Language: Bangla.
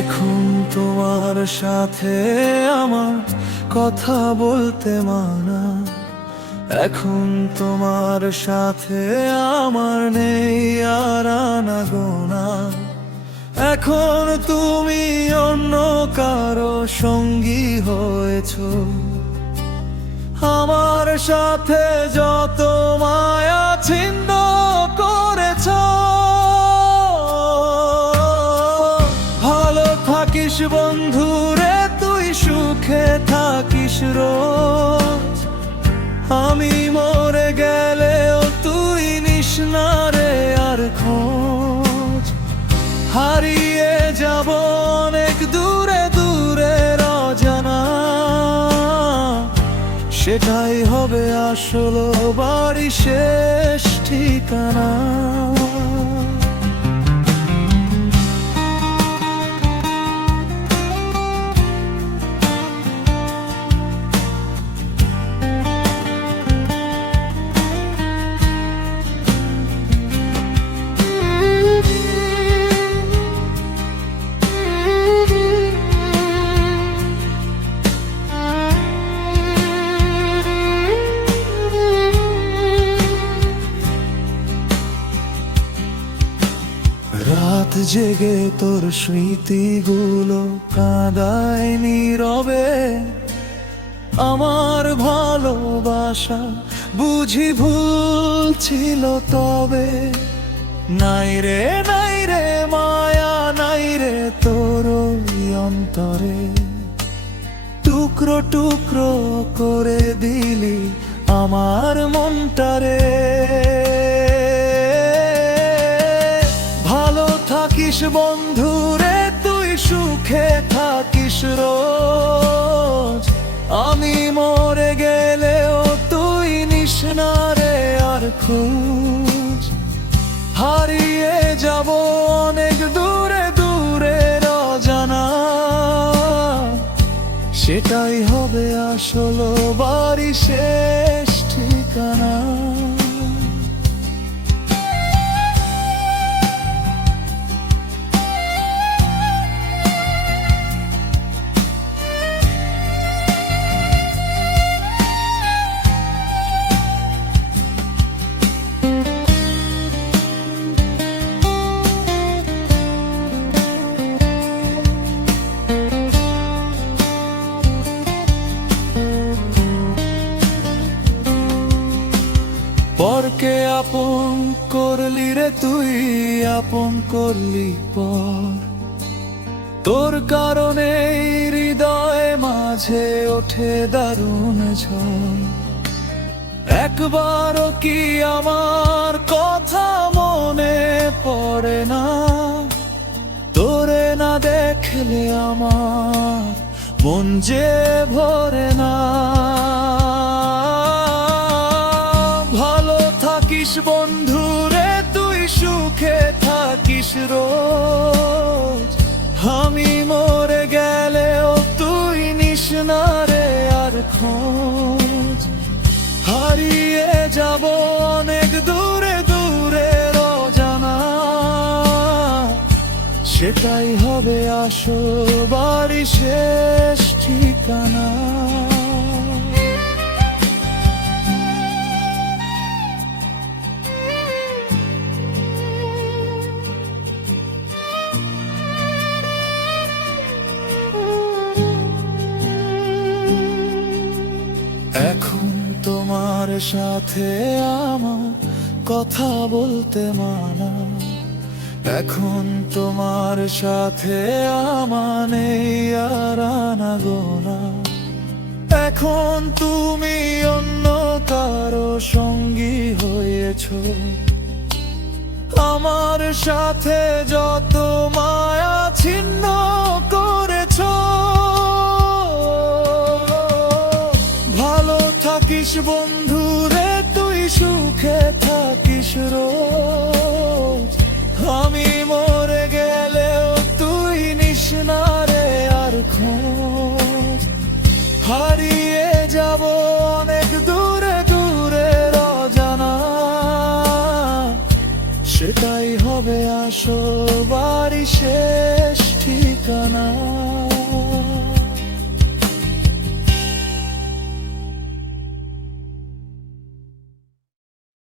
এখন তোমার সাথে আমার কথা বলতে মানা, এখন তোমার সাথে আমার নেই আর আনাগোনা। এখন তুমি অন্য কারো সঙ্গী হয়েছো, আমার সাথে যত মায়া ছিন্ন করেছ। ভালো থাকিস বন্ধুরে, তুই সুখে থাকিস রোজ। আমি মরে গেলেও তুই নিস না রে আর খোঁজ। হারিয়ে যাব অনেক দূরে দূরে অজানা, সেটাই হবে আসল বাড়ি শেষ ঠিকানা। রাত জেগে তোর স্মৃতিগুলো কাঁদায় নীরবে, আমার ভালোবাসা বুঝি ভুল ছিল তবে। নাই রে মায়া, নাই রে তোর ওই অন্তরে। টুকরো টুকরো করে দিলি আমার মনটারে। থাকিস বন্ধুরে, তুই সুখে থাকিস রোজ। আমি মরে গেলেও তুই নিস না রে আর খোঁজ। হারিয়ে যাব অনেক দূরে দূরে অজানা, সেটাই হবে আসল বাড়ি শেষ ঠিকানা। পরকে আপন করলি রে তুই, আপন করলি পর। তোর কারণে হৃদয় মাঝে ওঠে দারুণ ঝড়। একবারও কি আমার কথা মনে পড়ে না? তোরে না দেখলে আমার মন যে ভরে না। থাকিস বন্ধুরে, তুই সুখে থাকিস রোজ। আমি মরে গেলেও তুই নিস না রে আর খোঁজ। হারিয়ে যাব অনেক দূরে দূরে অজানা, সেটাই হবে আসল বাড়ি শেষ ঠিকানা। এখন তোমার সাথে আমার কথা বলতে মানা, এখন তোমার সাথে আমার নেই আর আনাগোনা। এখন তুমি অন্য কারো সঙ্গী হয়েছো, আমার সাথে যত মায়া ছিন্ন করেছো। থাকিস বন্ধুরে, তুই সুখে থাকিস রোজ। আমি মরে গেলেও তুই নিস না রে আর খোঁজ। হারিয়ে যাব অনেক দূরে দূরে অজানা, সেটাই হবে আসল বাড়ি শেষ ঠিকানা। ঠিকানা।